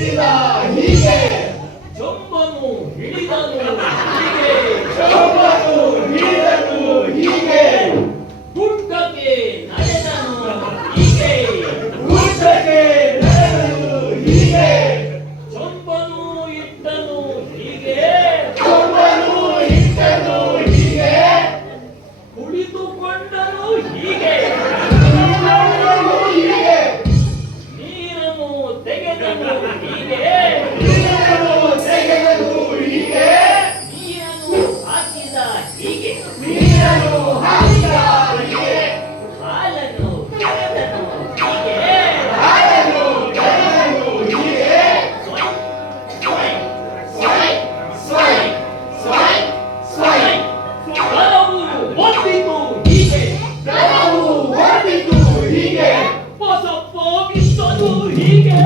是的 ತೆಗೆದನು ಹೀಗೆ. ನೀರನ್ನು ಹಾಕಿದ ಹೀಗೆ.